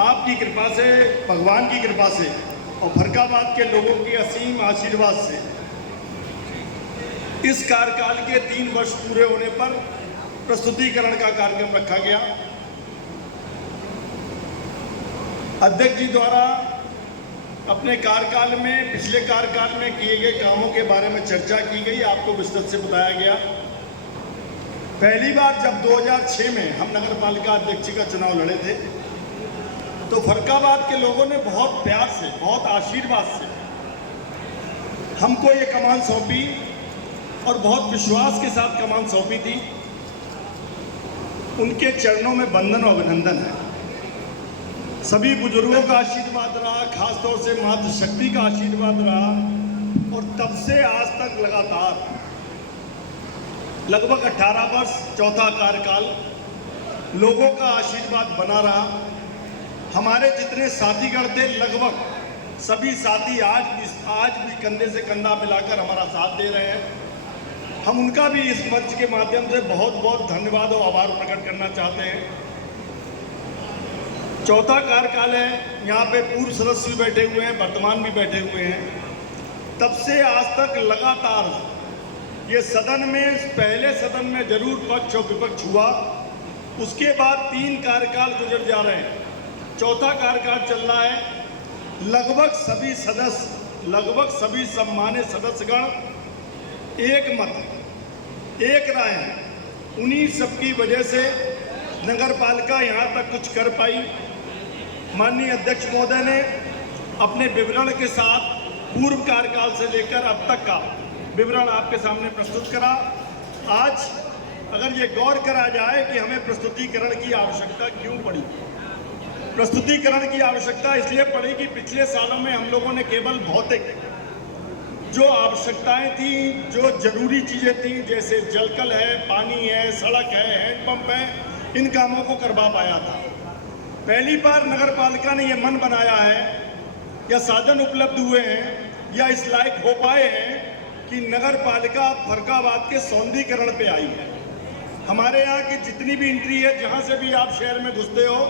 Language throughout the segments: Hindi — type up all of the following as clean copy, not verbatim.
आपकी कृपा से, भगवान की कृपा से और फरकाबाद के लोगों के असीम आशीर्वाद से इस कार्यकाल के 3 वर्ष पूरे होने पर प्रस्तुतिकरण का कार्यक्रम रखा गया। अध्यक्ष जी द्वारा अपने कार्यकाल में, पिछले कार्यकाल में किए गए कामों के बारे में चर्चा की गई, आपको विस्तृत से बताया गया। पहली बार जब 2006 में हम नगर पालिका अध्यक्ष का चुनाव लड़े थे तो फरकाबाद के लोगों ने बहुत प्यार से, बहुत आशीर्वाद से हमको ये कमान सौंपी और बहुत विश्वास के साथ कमान सौंपी थी। उनके चरणों में वंदन और अभिनंदन है। सभी बुजुर्गों का आशीर्वाद रहा, खासतौर से मातृशक्ति का आशीर्वाद रहा और तब से आज तक लगातार लगभग 18 वर्ष, चौथा कार्यकाल, लोगों का आशीर्वाद बना रहा। हमारे जितने साथीगण थे लगभग सभी साथी आज भी कंधे से कंधा मिलाकर हमारा साथ दे रहे हैं। हम उनका भी इस मंच के माध्यम से बहुत बहुत धन्यवाद और आभार प्रकट करना चाहते हैं। चौथा कार्यकाल है, यहाँ पे पूर्व सदस्य भी बैठे हुए हैं, वर्तमान भी बैठे हुए हैं। तब से आज तक लगातार ये सदन में, पहले सदन में जरूर पक्ष और विपक्ष हुआ, उसके बाद 3 कार्यकाल गुजर जा रहे हैं, चौथा कार्यकाल चल रहा है। लगभग सभी सदस्य, लगभग सभी सम्मानित सदस्यगण एक मत, एक राय है। उन्हीं सबकी वजह से नगर पालिका यहाँ तक कुछ कर पाई। माननीय अध्यक्ष महोदय ने अपने विवरण के साथ पूर्व कार्यकाल से लेकर अब तक का विवरण आपके सामने प्रस्तुत करा। आज अगर ये गौर करा जाए कि हमें प्रस्तुतिकरण की आवश्यकता क्यों पड़ी, प्रस्तुतिकरण की आवश्यकता इसलिए पड़ी कि पिछले सालों में हम लोगों ने केवल भौतिक जो आवश्यकताएं थी, जो जरूरी चीज़ें थी, जैसे जलकल है, पानी है, सड़क है, हैंडपंप है, इन कामों को करवा पाया था। पहली बार नगर पालिका ने यह मन बनाया है या साधन उपलब्ध हुए हैं या इस लायक हो पाए हैं कि नगर पालिका फरकाबाद के सौंदर्यीकरण पे आई है। हमारे यहाँ की जितनी भी एंट्री है, जहाँ से भी आप शहर में घुसते हो,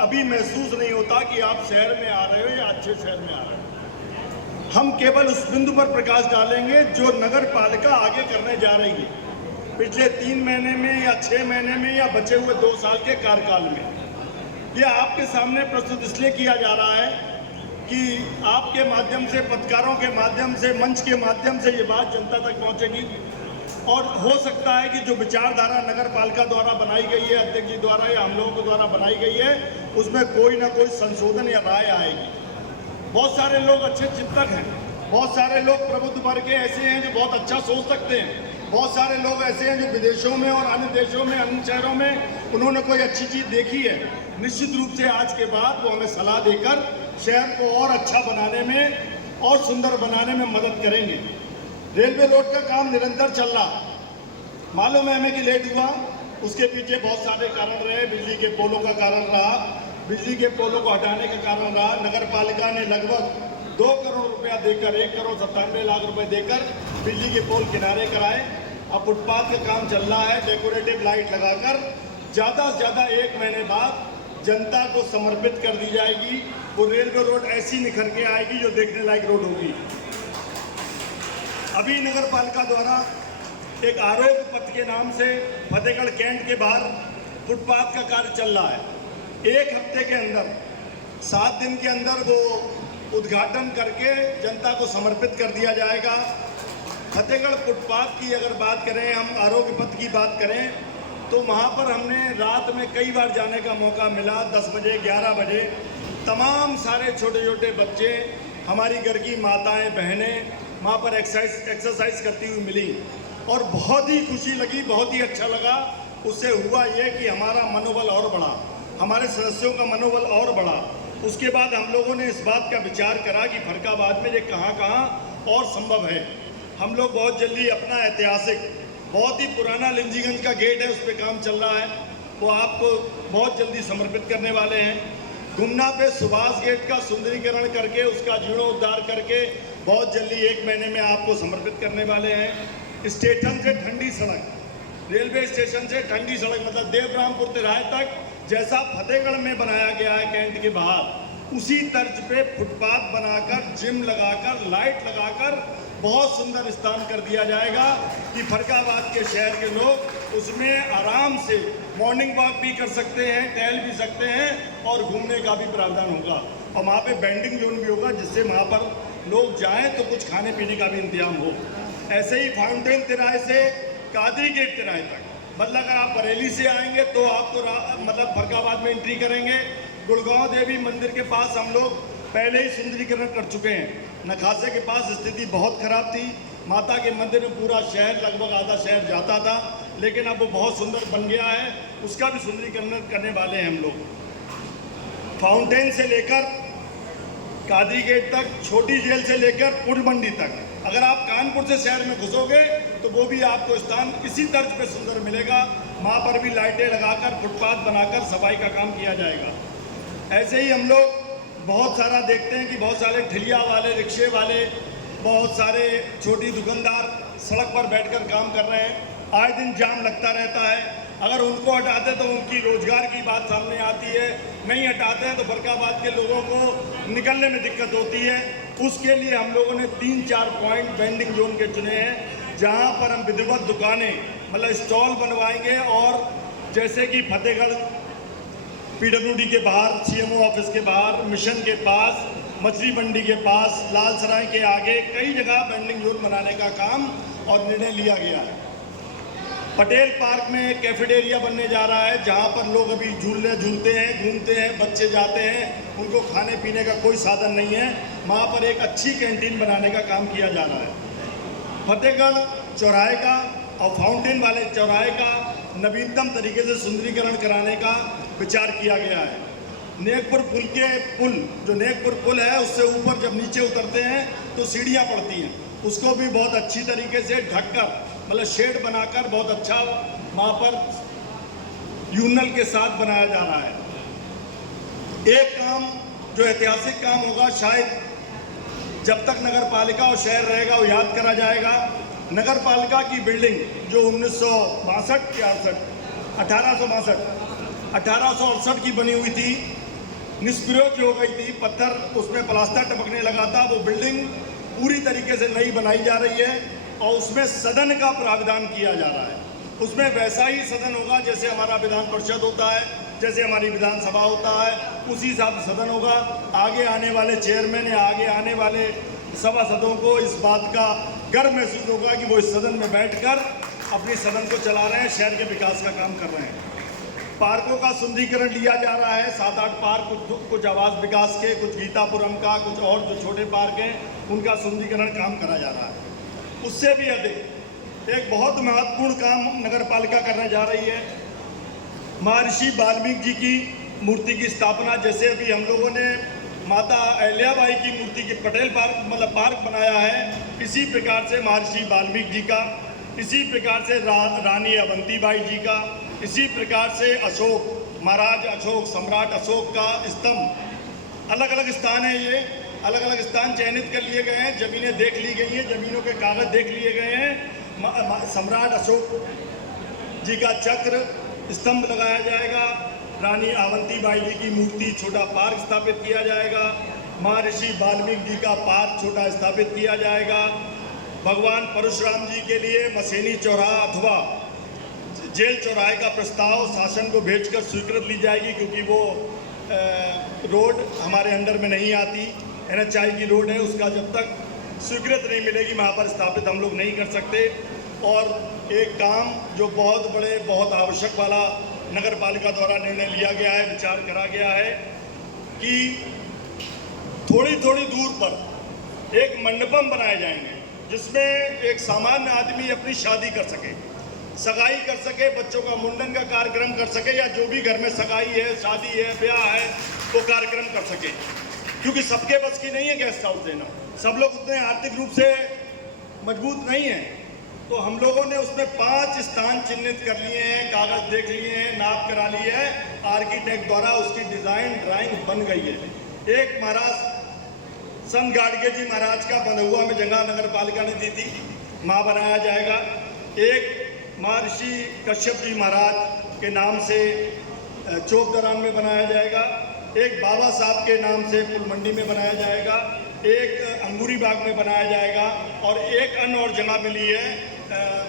अभी महसूस नहीं होता कि आप शहर में आ रहे हो या अच्छे शहर में आ रहे हो। हम केवल उस बिंदु पर प्रकाश डालेंगे जो नगर पालिका आगे करने जा रही है पिछले 3 महीने में या 6 महीने में या बचे हुए 2 साल के कार्यकाल में। ये आपके सामने प्रस्तुत इसलिए किया जा रहा है कि आपके माध्यम से, पत्रकारों के माध्यम से, मंच के माध्यम से ये बात जनता तक पहुंचेगी और हो सकता है कि जो विचारधारा नगर पालिका द्वारा बनाई गई है, अध्यक्ष जी द्वारा या हम लोगों के द्वारा बनाई गई है, उसमें कोई ना कोई संशोधन या राय आएगी। बहुत सारे लोग अच्छे चिंतक हैं, बहुत सारे लोग प्रबुद्ध वर्ग के ऐसे हैं जो बहुत अच्छा सोच सकते हैं, बहुत सारे लोग ऐसे हैं जो विदेशों में और अन्य देशों में, अन्य शहरों में उन्होंने कोई अच्छी चीज़ देखी है। निश्चित रूप से आज के बाद वो हमें सलाह देकर शहर को और अच्छा बनाने में और सुंदर बनाने में मदद करेंगे। रेलवे रोड का काम निरंतर चल रहा, मालूम है हमें कि लेट हुआ, उसके पीछे बहुत सारे कारण रहे। बिजली के पोलों का कारण रहा, बिजली के पोलों को हटाने का कारण रहा। नगर पालिका ने लगभग 2 करोड़ रुपया देकर, 1,97,00,000 रुपए देकर बिजली के पोल किनारे कराए। अब फुटपाथ का काम चल रहा है, डेकोरेटिव लाइट लगाकर ज़्यादा से ज़्यादा 1 महीने बाद जनता को समर्पित कर दी जाएगी। वो रेलवे रोड ऐसी निखर के आएगी जो देखने लायक रोड होगी। अभी नगर पालिका द्वारा एक आरोग्य पथ के नाम से फतेहगढ़ कैंट के बाहर फुटपाथ का कार्य चल रहा है। 1 हफ्ते के अंदर, 7 दिन के अंदर वो उद्घाटन करके जनता को समर्पित कर दिया जाएगा। फतेहगढ़ फुटपाथ की अगर बात करें, हम आरोग्य पथ की बात करें, तो वहाँ पर हमने रात में कई बार जाने का मौका मिला। 10 बजे, 11 बजे तमाम सारे छोटे छोटे बच्चे, हमारी घर की माताएं, बहनें वहाँ पर एक्सरसाइज करती हुई मिली और बहुत ही खुशी लगी, बहुत ही अच्छा लगा। उससे हुआ ये कि हमारा मनोबल और बढ़ा, हमारे सदस्यों का मनोबल और बढ़ा। उसके बाद हम लोगों ने इस बात का विचार करा कि फरकाबाद में ये कहाँ कहाँ और संभव है। हम लोग बहुत जल्दी अपना ऐतिहासिक, बहुत ही पुराना लिंजीगंज का गेट है, उस पर काम चल रहा है, वो आपको बहुत जल्दी समर्पित करने वाले हैं। गुमना पे सुभाष गेट का सुंदरीकरण करके, उसका जीर्णोद्धार करके बहुत जल्दी 1 महीने में आपको समर्पित करने वाले हैं। स्टेशन से ठंडी सड़क, रेलवे स्टेशन से ठंडी सड़क मतलब देवरामपुर तिराहे तक जैसा फतेहगढ़ में बनाया गया है कैंट के बाहर, उसी तर्ज पे फुटपाथ बनाकर, जिम लगाकर, लाइट लगाकर बहुत सुंदर स्थान कर दिया जाएगा कि फरक्काबाद के शहर के लोग उसमें आराम से मॉर्निंग वॉक भी कर सकते हैं, टहल भी सकते हैं और घूमने का भी प्रावधान होगा। और वहाँ पे बेंडिंग जोन भी होगा जिससे वहाँ पर लोग जाएं तो कुछ खाने पीने का भी इंतजाम हो। ऐसे ही फाउंटेन तिराहे से कादरी गेट तिराहे तक, मतलब अगर आप बरेली से आएंगे तो आप तो मतलब फरक्काबाद में एंट्री करेंगे। गुड़गांव देवी मंदिर के पास हम लोग पहले ही सुंदरीकरण कर चुके हैं। नखासे के पास स्थिति बहुत खराब थी, माता के मंदिर में पूरा शहर, लगभग आधा शहर जाता था, लेकिन अब वो बहुत सुंदर बन गया है, उसका भी सुंदरीकरण करने वाले हैं हम लोग। फाउंटेन से लेकर कादरी गेट तक, छोटी जेल से लेकर पुल मंडी तक, अगर आप कानपुर से शहर में घुसोगे तो वो भी आपको स्थान इसी तर्ज पे सुंदर मिलेगा। वहाँ पर भी लाइटें लगाकर, फुटपाथ बनाकर सफाई का काम किया जाएगा। ऐसे ही हम लोग बहुत सारा देखते हैं कि बहुत सारे ठेलिया वाले, रिक्शे वाले, बहुत सारे छोटी दुकानदार सड़क पर बैठकर काम कर रहे हैं, आए दिन जाम लगता रहता है। अगर उनको हटाते तो उनकी रोजगार की बात सामने आती है, नहीं हटाते हैं तो फरक्काबाद के लोगों को निकलने में दिक्कत होती है। उसके लिए हम लोगों ने 3-4 पॉइंट बेंडिंग जोन के चुने हैं, जहाँ पर हम विधिवत दुकानें, मतलब स्टॉल बनवाएंगे। और जैसे कि फतेहगढ़ PWD के बाहर, CMO ऑफिस के बाहर, मिशन के पास, मछली मंडी के पास, लाल सराय के आगे कई जगह बेंडिंग जोन बनाने का काम और निर्णय लिया गया है। पटेल पार्क में एक कैफेटेरिया बनने जा रहा है, जहां पर लोग अभी झूले झूलते हैं, घूमते हैं, बच्चे जाते हैं, उनको खाने पीने का कोई साधन नहीं है। वहां पर एक अच्छी कैंटीन बनाने का काम किया जा रहा है। फतेहगढ़ चौराहे का और फाउंटेन वाले चौराहे का नवीनतम तरीके से सुंदरीकरण कराने का विचार किया गया है। नेकपुर पुल जो नेकपुर पुल है, उससे ऊपर जब नीचे उतरते हैं तो सीढ़ियाँ पड़ती हैं, उसको भी बहुत अच्छी तरीके से ढककर, मतलब शेड बनाकर बहुत अच्छा वहाँ पर यूनल के साथ बनाया जा रहा है। एक काम जो ऐतिहासिक काम होगा, शायद जब तक नगर पालिका और शहर रहेगा वो याद करा जाएगा। नगर पालिका की बिल्डिंग जो 1868 की बनी हुई थी, निष्प्रयोग हो गई थी, पत्थर उसमें प्लास्टर टपकने लगा था, वो बिल्डिंग पूरी तरीके से नई बनाई जा रही है और उसमें सदन का प्रावधान किया जा रहा है। उसमें वैसा ही सदन होगा जैसे हमारा विधान परिषद होता है, जैसे हमारी विधानसभा होता है, उसी हिसाब से सदन होगा। आगे आने वाले चेयरमैन या आगे आने वाले सभासदों को इस बात का गर्व महसूस होगा कि वो इस सदन में बैठकर अपने सदन को चला रहे हैं, शहर के विकास का काम कर रहे हैं। पार्कों का सुंदरीकरण लिया जा रहा है, 7-8 पार्क, कुछ आवास विकास के, कुछ गीतापुरम का, कुछ और जो छोटे पार्क हैं उनका सुंदरीकरण काम करा जा रहा है। उससे भी अधिक एक बहुत महत्वपूर्ण काम नगर पालिका करने जा रही है, महर्षि वाल्मीकि जी की मूर्ति की स्थापना। जैसे अभी हम लोगों ने माता अहिल्याबाई की मूर्ति की पटेल पार्क, मतलब पार्क बनाया है, इसी प्रकार से महर्षि वाल्मीकि जी का, इसी प्रकार से रानी अवंतीबाई जी का, इसी प्रकार से अशोक महाराज, अशोक सम्राट अशोक का स्तंभ, अलग अलग स्थान है। ये अलग अलग स्थान चयनित कर लिए गए हैं, ज़मीनें देख ली गई हैं, ज़मीनों के कागज देख लिए गए हैं। सम्राट अशोक जी का चक्र स्तंभ लगाया जाएगा, रानी अवंतीबाई जी की मूर्ति, छोटा पार्क स्थापित किया जाएगा, महर्षि वाल्मीकि जी का पार्क छोटा स्थापित किया जाएगा। भगवान परशुराम जी के लिए मसेनी चौराहा अथवा जेल चौराहे का प्रस्ताव शासन को भेजकर स्वीकृत ली जाएगी, क्योंकि वो रोड हमारे अंडर में नहीं आती, NHI की रोड है, उसका जब तक स्वीकृत नहीं मिलेगी वहाँ पर स्थापित हम लोग नहीं कर सकते। और एक काम जो बहुत बड़े, बहुत आवश्यक वाला नगर पालिका द्वारा निर्णय लिया गया है, विचार करा गया है कि थोड़ी थोड़ी दूर पर एक मंडपम बनाए जाएंगे, जिसमें एक सामान्य आदमी अपनी शादी कर सके, सगाई कर सके, बच्चों का मुंडन का कार्यक्रम कर सके, या जो भी घर में सगाई है, शादी है, ब्याह है, वो कार्यक्रम कर सके। क्योंकि सबके बस की नहीं है गेस्ट हाउस देना, सब लोग उतने आर्थिक रूप से मजबूत नहीं हैं। तो हम लोगों ने उसमें 5 स्थान चिन्हित कर लिए हैं, कागज देख लिए हैं, नाप करा लिए है, आर्किटेक्ट द्वारा उसकी डिज़ाइन ड्राइंग बन गई है। एक महाराज संत गाडगे जी महाराज का बंधुआ में जगह नगर पालिका ने दी थी, वहाँ बनाया जाएगा। एक महर्षि कश्यप जी महाराज के नाम से चौक दरान में बनाया जाएगा, एक बाबा साहब के नाम से पुल मंडी में बनाया जाएगा, एक अंगूरी बाग में बनाया जाएगा और एक अन्य और जगह मिली है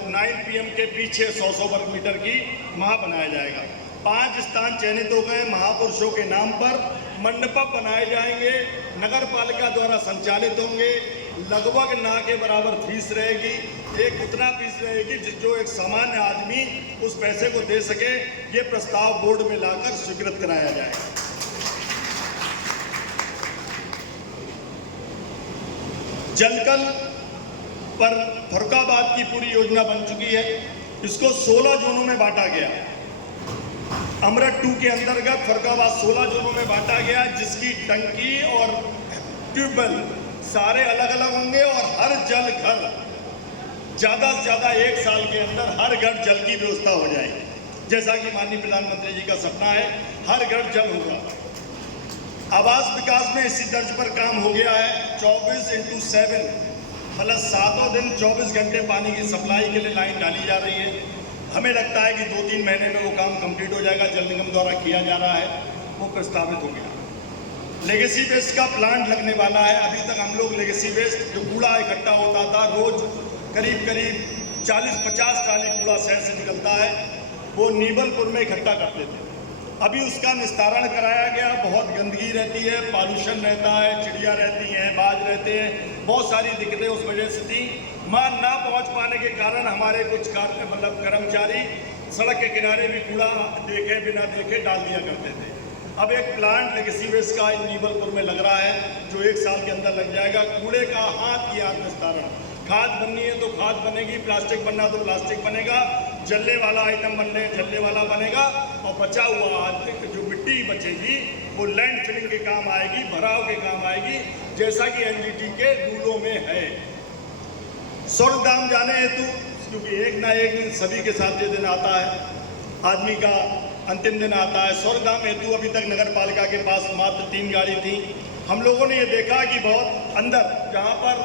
9 PM के पीछे 100 वर्ग मीटर की, वहाँ बनाया जाएगा। 5 स्थान चयनित हो गए। महापुरुषों के नाम पर मंडप बनाए जाएंगे, नगर पालिका द्वारा संचालित होंगे। लगभग ना के बराबर फीस रहेगी, एक उतना फीस रहेगी जो एक सामान्य आदमी उस पैसे को दे सके। ये प्रस्ताव बोर्ड में लाकर स्वीकृत कराया जाएगा। जलकल पर फर्रुखाबाद की पूरी योजना बन चुकी है, इसको 16 जोनों में बांटा गया। अमृत 2 के अंतर्गत फर्रुखाबाद 16 जोनों में बांटा गया, जिसकी टंकी और ट्यूबवेल सारे अलग अलग होंगे और हर जल घर ज़्यादा से ज़्यादा 1 साल के अंदर हर घर जल की व्यवस्था हो जाएगी, जैसा कि माननीय प्रधानमंत्री जी का सपना है, हर घर जल होगा। आवास विकास में इसी दर्ज पर काम हो गया है। 24/7 मतलब 7 दिन 24 घंटे पानी की सप्लाई के लिए लाइन डाली जा रही है। हमें लगता है कि 2-3 महीने में वो काम कंप्लीट हो जाएगा। जल निगम द्वारा किया जा रहा है, वो प्रस्तावित हो गया। लेगेसी वेस्ट का प्लांट लगने वाला है। अभी तक हम लोग लेगेसी वेस्ट जो कूड़ा इकट्ठा होता था, रोज करीब 40-50 ट्राली कूड़ा शहर से निकलता है, वो नीबलपुर में इकट्ठा करते थे। अभी उसका निस्तारण कराया गया। बहुत गंदगी रहती है, पॉल्यूशन रहता है, चिड़िया रहती हैं, बाज रहते हैं, बहुत सारी दिक्कतें उस वजह से थी। मां ना पहुंच पाने के कारण हमारे कुछ कर्मचारी सड़क के किनारे भी कूड़ा देखे बिना देखे डाल दिया करते थे। अब एक प्लांट लेगेसी वेस्ट का नीबलपुर में लग रहा है, जो 1 साल के अंदर लग जाएगा। कूड़े का हाथ की हाथ निस्तारण, खाद बननी है तो खाद बनेगी, प्लास्टिक बनना तो प्लास्टिक बनेगा, जलने वाला आइटम बनने जलने वाला बनेगा, और बचा हुआ जो मिट्टी बचेगी वो लैंड फिलिंग के काम आएगी, भराव के काम आएगी, जैसा कि एनजीटी के रूलों में है। स्वर्गधाम जाने हेतु, क्योंकि एक ना एक दिन सभी के साथ ये दिन आता है, आदमी का अंतिम दिन आता है। स्वर्गधाम हेतु अभी तक नगर पालिका के पास मात्र 3 गाड़ी थी। हम लोगों ने ये देखा कि बहुत अंदर जहाँ पर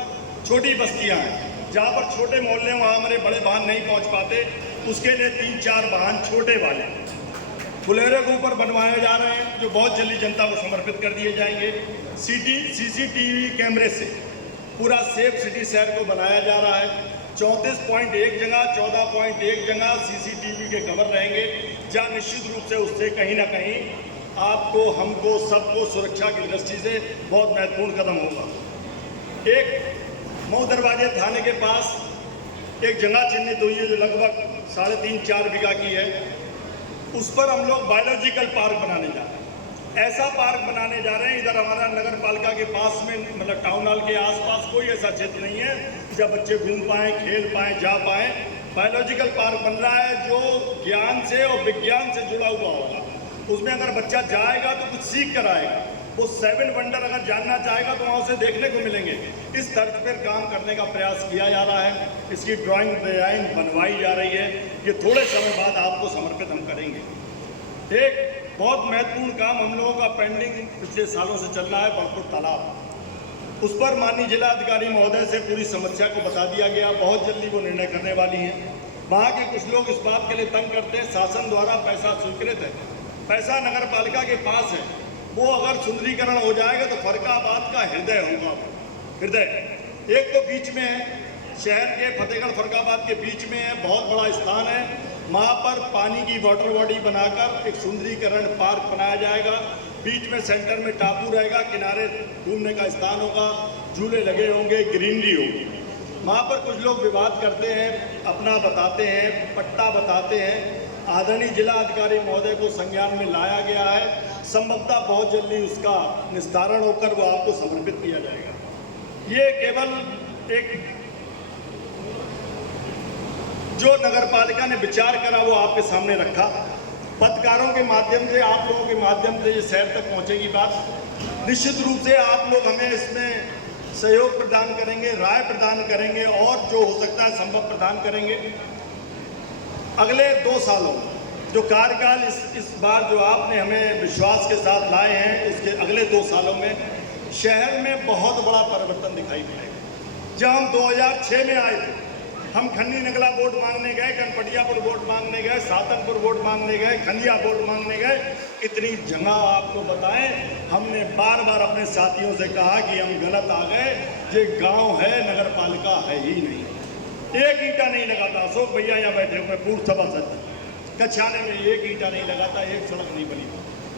छोटी बस्तियाँ हैं, जहाँ पर छोटे मोहल्ले, वहाँ हमारे बड़े वाहन नहीं पहुँच पाते, उसके लिए 3-4 वाहन छोटे वाले फुलेरे के ऊपर बनवाए जा रहे हैं, जो बहुत जल्दी जनता को समर्पित कर दिए जाएंगे। CCTV कैमरे से पूरा सेफ सिटी शहर को बनाया जा रहा है। 34.1 जगह, 14.1 जगह CCTV के कवर रहेंगे, जहाँ निश्चित रूप से उससे कहीं ना कहीं आपको, हमको, सबको सुरक्षा की दृष्टि से बहुत महत्वपूर्ण कदम होगा। एक मऊ दरवाजे थाने के पास एक जगह चिन्हित हुई है, जो लगभग 3.5-4 बीघा की है। उस पर हम लोग बायोलॉजिकल पार्क बनाने जा रहे हैं। ऐसा पार्क बनाने जा रहे हैं, इधर हमारा नगर पालिका के पास में, मतलब टाउन हॉल के आसपास कोई ऐसा क्षेत्र नहीं है जब बच्चे घूम पाएँ, खेल पाएँ, जा पाएँ। बायोलॉजिकल पार्क बन रहा है, जो ज्ञान से और विज्ञान से जुड़ा हुआ होगा। उसमें अगर बच्चा जाएगा तो कुछ सीख कर आएगा। वो 7 वंडर अगर जानना चाहेगा तो वहाँ उसे देखने को मिलेंगे। इस तर्ज पर काम करने का प्रयास किया जा रहा है। इसकी ड्राइंग डिजाइन बनवाई जा रही है। ये थोड़े समय बाद आपको समर्पित हम करेंगे। एक बहुत महत्वपूर्ण काम हम लोगों का पेंडिंग पिछले सालों से चल रहा है, बड़पुर तालाब। उस पर माननीय जिला अधिकारी महोदय से पूरी समस्या को बता दिया गया। बहुत जल्दी वो निर्णय करने वाली हैं। वहाँ के कुछ लोग इस बात के लिए तंग करते हैं, शासन द्वारा पैसा स्वीकृत है, पैसा नगर पालिका के पास है, वो अगर सुंदरीकरण हो जाएगा तो फर्रुखाबाद का हृदय होगा। हृदय एक तो बीच में है, शहर के फतेहगढ़ फर्रुखाबाद के बीच में है, बहुत बड़ा स्थान है। वहाँ पर पानी की वाटर बॉडी बनाकर एक सुंदरीकरण पार्क बनाया जाएगा। बीच में सेंटर में टापू रहेगा, किनारे घूमने का स्थान होगा, झूले लगे होंगे, ग्रीनरी होगी। वहाँ पर कुछ लोग विवाद करते हैं, अपना बताते हैं, पट्टा बताते हैं। आदरणीय जिला अधिकारी महोदय को संज्ञान में लाया गया है। संभवतः बहुत जल्दी उसका निस्तारण होकर वो आपको समर्पित किया जाएगा। ये केवल एक जो नगर पालिका ने विचार करा वो आपके सामने रखा। पत्रकारों के माध्यम से, आप लोगों के माध्यम से ये शहर तक पहुंचेगी बात। निश्चित रूप से आप लोग हमें इसमें सहयोग प्रदान करेंगे, राय प्रदान करेंगे और जो हो सकता है संभव प्रदान करेंगे। अगले 2 सालों जो कार्यकाल इस बार जो आपने हमें विश्वास के साथ लाए हैं, उसके अगले 2 सालों में शहर में बहुत बड़ा परिवर्तन दिखाई देगा। जब हम 2006 में आए थे हम खन्नी नगला वोट मांगने गए, कनपटियापुर वोट मांगने गए, सातनपुर वोट मांगने गए, खंडिया वोट मांगने गए, कितनी जगह आपको बताएं। हमने बार बार अपने साथियों से कहा कि हम गलत आ गए, ये गांव है, नगर पालिका है ही नहीं। एक ईंटा नहीं लगाता। अशोक भैया यहाँ बैठे हुए पूर्व सभासद, कछाने में एक ईंटा नहीं लगाता, एक सड़क नहीं बनी,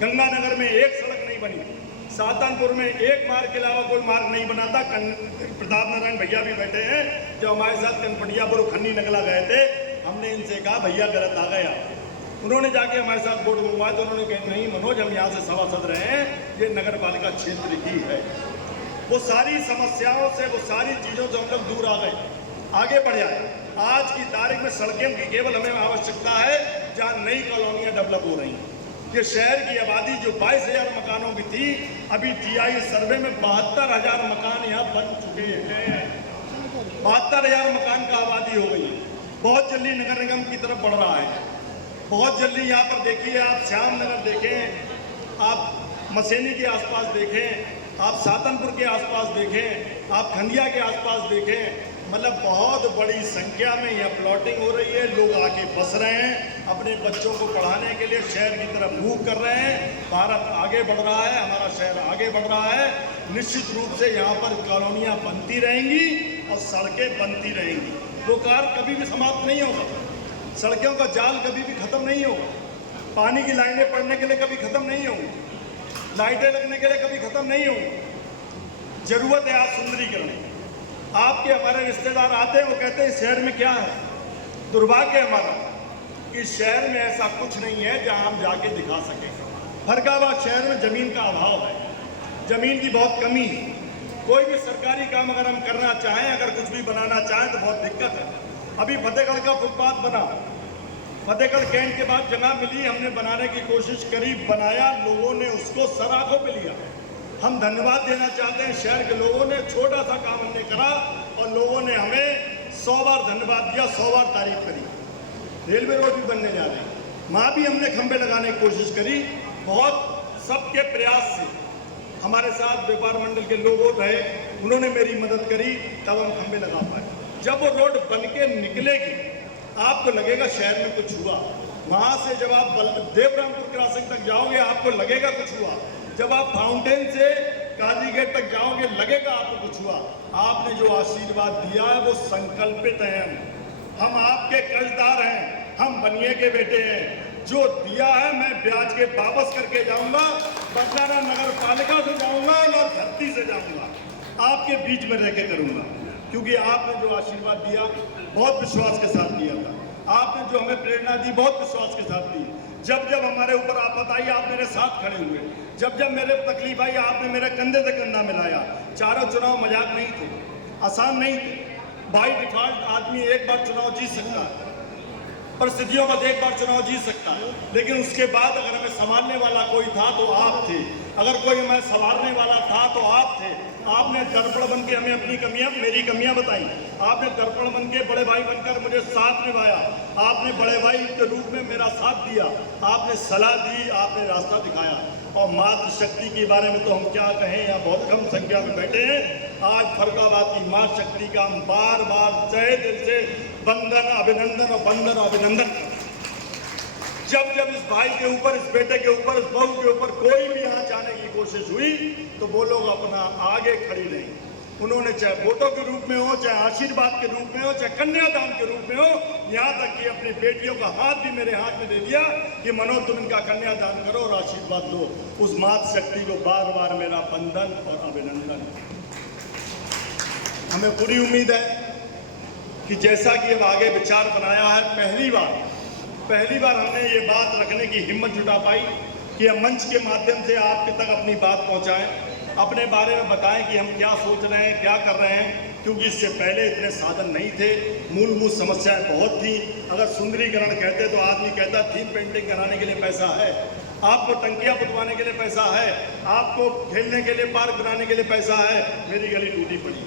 गंगानगर में एक सड़क नहीं बनी, सातनपुर में एक मार्ग के अलावा कोई मार्ग नहीं बनाता। प्रताप नारायण भैया भी बैठे हैं, जो हमारे साथ कनपटियापुर खन्नी नगला गए थे, हमने इनसे कहा भैया गलत आ गया। उन्होंने जाके हमारे साथ वोट मंगवाया तो उन्होंने कहा नहीं मनोज, हम यहाँ से सभासद रहे हैं, ये नगर पालिका क्षेत्र ही है। वो सारी समस्याओं से, वो सारी चीज़ों से हम लोग दूर आ गए, आगे बढ़ जाए। आज की तारीख में सड़कों की केवल हमें आवश्यकता है जहाँ नई कॉलोनियाँ डेवलप हो रही हैं। ये शहर की आबादी जो 22,000 मकानों की थी, अभी TI सर्वे में 72,000 मकान यहाँ बन चुके हैं। 72,000 मकान का आबादी हो गई है। बहुत जल्दी नगर निगम की तरफ बढ़ रहा है। बहुत जल्दी यहाँ पर देखिए, आप श्याम नगर देखें, आप मसेनी के आसपास देखें, आप सातनपुर के आसपास देखें, आप खंडिया के आसपास देखें, मतलब बहुत बड़ी संख्या में यह प्लॉटिंग हो रही है। लोग आके बस रहे हैं, अपने बच्चों को पढ़ाने के लिए शहर की तरफ मूव कर रहे हैं। भारत आगे बढ़ रहा है, हमारा शहर आगे बढ़ रहा है। निश्चित रूप से यहाँ पर कॉलोनियाँ बनती रहेंगी और सड़कें बनती रहेंगी। रोजगार कभी भी समाप्त नहीं होगा, सड़कों का जाल कभी भी खत्म नहीं होगा, पानी की लाइनें पड़ने के लिए कभी खत्म नहीं होंगी, लाइटें लगने के लिए कभी खत्म नहीं होंगी। जरूरत है आज सुंदरीकरण। आपके हमारे रिश्तेदार आते हैं, वो कहते हैं शहर में क्या है। दुर्भाग्य हमारा कि शहर में ऐसा कुछ नहीं है जहां हम जाके दिखा सकें। फरकाबाद शहर में जमीन का अभाव है, जमीन की बहुत कमी है। कोई भी सरकारी काम अगर हम करना चाहें, अगर कुछ भी बनाना चाहें तो बहुत दिक्कत है। अभी फतेहगढ़ का फुटपाथ बना, फतेहगढ़ कैंट के बाद जगह मिली, हमने बनाने की कोशिश करी, बनाया, लोगों ने उसको सराखों पे लिया। हम धन्यवाद देना चाहते हैं शहर के लोगों ने, छोटा सा काम हमने करा और लोगों ने हमें 100 बार धन्यवाद दिया, 100 बार तारीफ करी। रेलवे रोड भी बनने जा रही है, वहाँ भी हमने खंभे लगाने की कोशिश करी। बहुत सबके प्रयास से हमारे साथ व्यापार मंडल के लोग रहे, उन्होंने मेरी मदद करी, तब हम खंभे लगा पाए। जब वो रोड बन के निकलेगी आपको लगेगा शहर में कुछ हुआ। वहाँ से जब आप देवरामपुर क्रॉसिंग तक जाओगे आपको लगेगा कुछ हुआ। जब आप फाउंटेन से काजी गेट तक जाओगे लगेगा आपको कुछ हुआ। आपने जो आशीर्वाद दिया है वो संकल्पित है। हम आपके कर्जदार हैं, हम बनिए के बेटे हैं। जो दिया है मैं ब्याज के वापस करके जाऊंगा, बरनाला नगर पालिका से जाऊंगा और धरती से जाऊंगा, आपके बीच में रह के करूंगा। क्योंकि आपने जो आशीर्वाद दिया बहुत विश्वास के साथ दिया था, आपने जो हमें प्रेरणा दी बहुत विश्वास के साथ दी। जब जब हमारे ऊपर आफत आई आप मेरे साथ खड़े हुए, जब जब मेरे तकलीफ आई आपने मेरे कंधे से कंधा मिलाया। चारों चुनाव मजाक नहीं थे, आसान नहीं थे। बाई डिफॉल्ट आदमी एक बार चुनाव जीत सकता है, परिस्थितियों में एक बार चुनाव जीत सकता है, लेकिन उसके बाद अगर हमें संभालने वाला कोई था तो आप थे। अगर कोई हमें संभालने वाला था तो आप थे। आपने दर्पण बन के हमें अपनी कमियां, मेरी कमियां बताई। आपने दर्पण बन के बड़े भाई बनकर मुझे साथ निभाया। आपने बड़े भाई के रूप में मेरा साथ दिया, आपने सलाह दी, आपने रास्ता दिखाया। और मातृशक्ति के बारे में तो हम क्या कहें, यहाँ बहुत कम संख्या में बैठे हैं। आज फरकाबाद की मातृशक्ति का हम बार बार तहे दिल से वंदन अभिनंदन और वंदन अभिनंदन। जब जब इस भाई के ऊपर, इस बेटे के ऊपर, इस बहू के ऊपर कोई भी यहाँ जाने की कोशिश हुई तो वो लोग अपना आगे खड़ी रही। उन्होंने चाहे वोटों के रूप में हो, चाहे आशीर्वाद के रूप में हो, चाहे कन्यादान के रूप में हो, यहाँ तक कि अपनी बेटियों का हाथ भी मेरे हाथ में दे दिया कि मनोज तुम इनका कन्यादान करो और आशीर्वाद लो। उस मातृशक्ति को बार बार मेरा वंदन और अभिनंदन। हमें पूरी उम्मीद है कि जैसा कि अब आगे विचार बनाया है, पहली बार हमने ये बात रखने की हिम्मत जुटा पाई कि हम मंच के माध्यम से आपके तक अपनी बात पहुंचाएं, अपने बारे में बताएं कि हम क्या सोच रहे हैं, क्या कर रहे हैं। क्योंकि इससे पहले इतने साधन नहीं थे, मूलभूत समस्याएं बहुत थी। अगर सुंदरीकरण कहते तो आदमी कहता थीम पेंटिंग कराने के लिए पैसा है, आपको टंकियां पुतवाने के लिए पैसा है, आपको खेलने के लिए पार्क बनाने के लिए पैसा है। मेरी गली टूटी पड़ी,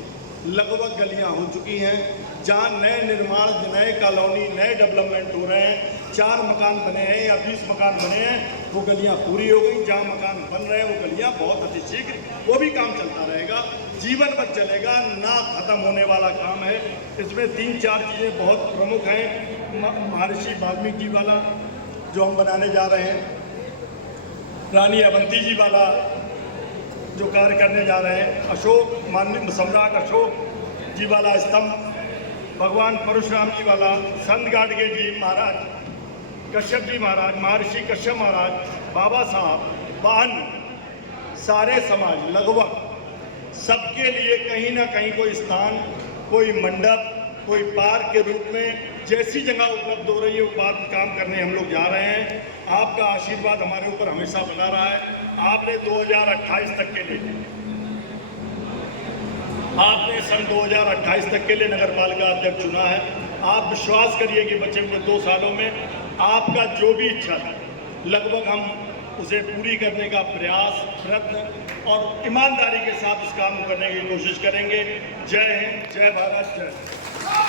लगभग गलियां हो चुकी हैं, जहां नए निर्माण, नए कॉलोनी, नए डेवलपमेंट हो रहे हैं। 4 मकान बने हैं या 20 मकान बने हैं, वो गलियां पूरी हो गई, जहाँ मकान बन रहे हैं वो गलियां बहुत अति शीघ्र, वो भी काम चलता रहेगा, जीवन भर चलेगा, ना खत्म होने वाला काम है। इसमें 3-4 चीज़ें बहुत प्रमुख हैं। महर्षि वाल्मीकि जी वाला जो हम बनाने जा रहे हैं, रानी अवंती जी वाला जो कार्य करने जा रहे हैं, अशोक माननीय सम्राट अशोक जी वाला स्तंभ, भगवान परशुराम जी वाला, संत गाडगे जी महाराज, कश्यप जी महाराज, महर्षि कश्यप महाराज, बाबा साहब, वाहन, सारे समाज लगभग सबके लिए कहीं ना कहीं कोई स्थान, कोई मंडप, कोई पार्क के रूप में जैसी जगह उपलब्ध हो रही है वो बात काम करने हम लोग जा रहे हैं। आपका आशीर्वाद हमारे ऊपर हमेशा बना रहा है। आपने 2028 तक के लिए, आपने सन 2028 तक के लिए नगर पालिका अध्यक्ष चुना है। आप विश्वास करिए कि बचे हुए 2 सालों में आपका जो भी इच्छा था लगभग हम उसे पूरी करने का प्रयास, प्रयत्न और ईमानदारी के साथ इस काम को करने की कोशिश करेंगे। जय हिंद, जय भारत, जय।